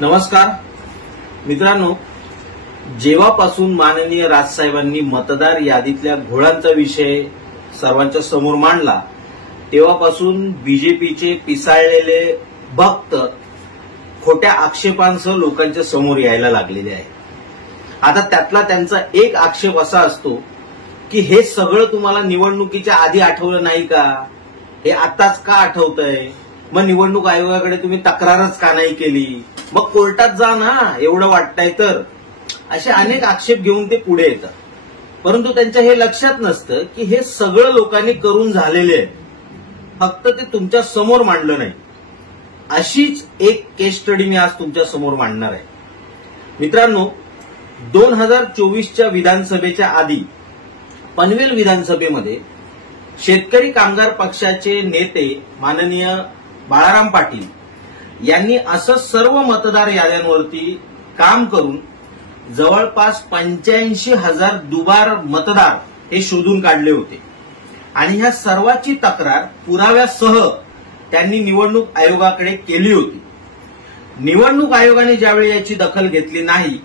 नमस्कार मित्रांनो, जेव्हापासून माननीय राजसाहेबांनी मतदार यादीतल्या घोळांचा विषय सर्वांच्या समोर मांडला तेव्हापासून बीजेपीचे पिसाळलेले भक्त खोट्या आक्षेपांसह लोकांच्या समोर यायला लागलेले आहे। आता त्यातला त्यांचा एक आक्षेप असा असतो की हे सगळं तुम्हाला निवडणुकीच्या आधी आठवलं नाही का, हे आताच का आठवतंय, मग निवडणूक आयोगाकडे तुम्ही तक्रारच का नाही केली, मग कोर्टात जा ना एवढं वाटतंय तर, असे अनेक आक्षेप घेऊन ते पुढे येतात। परंतु त्यांच्या हे लक्षात नसतं की हे सगळं लोकांनी करून झालेले आहे, फक्त ते तुमच्या समोर मांडलं नाही। अशीच एक केस स्टडी मी आज तुमच्या समोर मांडणार आहे। मित्रांनो, 2024च्या विधानसभेच्या आधी पनवेल विधानसभेमध्ये शेतकरी कामगार पक्षाचे नेते माननीय बाळाराम पाटील यांनी असं सर्व मतदार याद्यांवरती काम करून जवळपास 85,000 दुबार मतदार हे शोधून काढले होते आणि ह्या सर्वाची तक्रार पुराव्यासह त्यांनी निवडणूक आयोगाकडे केली होती। निवडणूक आयोगाने ज्यावेळी याची दखल घेतली नाही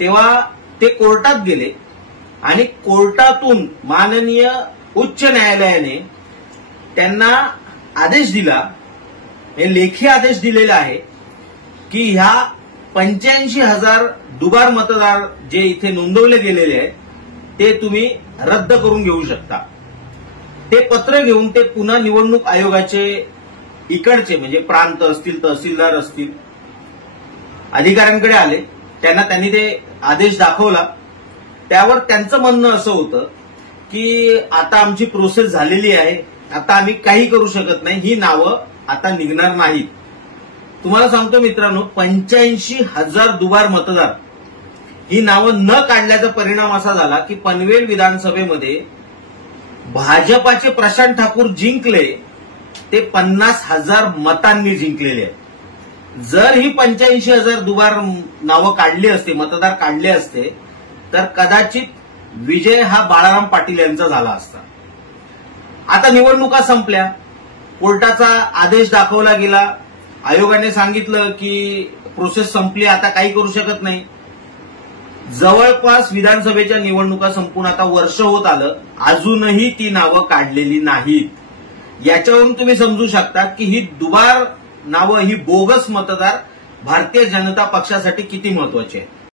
तेव्हा ते कोर्टात गेले आणि कोर्टातून माननीय उच्च न्यायालयाने त्यांना आदेश दिला, हे लेखी आदेश दिलेला आहे की ह्या 85,000 दुबार मतदार जे इथे नोंदवले गेलेले आहेत ते तुम्ही रद्द करून घेऊ शकता। ते पत्र घेऊन ते पुन्हा निवडणूक आयोगाचे इकडचे म्हणजे प्रांत असतील, तहसीलदार असतील, अधिकाऱ्यांकडे आले। त्यांनी ते आदेश दाखवला। त्यावर त्यांचं म्हणणं असं होतं की आता आमची प्रोसेस झालेली आहे, आता आम्ही काही करू शकत नाही, ही नावं आता निघणार नाहीत। तुम्हाला सांगतो मित्रांनो, 85,000 दुबार मतदार ही नावं न काढल्याचा परिणाम असा झाला की पनवेल विधानसभेमध्ये भाजपाचे प्रशांत ठाकूर जिंकले ते 50,000 मतांनी जिंकलेले आहेत। जर ही 85,000 दुबार नावं काढली असते, मतदार काढले असते, तर कदाचित विजय हा बाळाराम पाटील यांचा झाला असता। आता निवडणुका संपल्या, कोर्टाचा आदेश दाखवला गेला, आयोगाने सांगितलं की प्रोसेस संपली, आता काही करू शकत नाही। जवळपास विधानसभेच्या निवडणुका संपून आता वर्ष होत आलं, अजूनही ती नावं काढलेली नाहीत। याच्यावरून तुम्ही समजू शकता की ही दुबार नावं, ही बोगस मतदार भारतीय जनता पक्षासाठी किती महत्वाची आहे।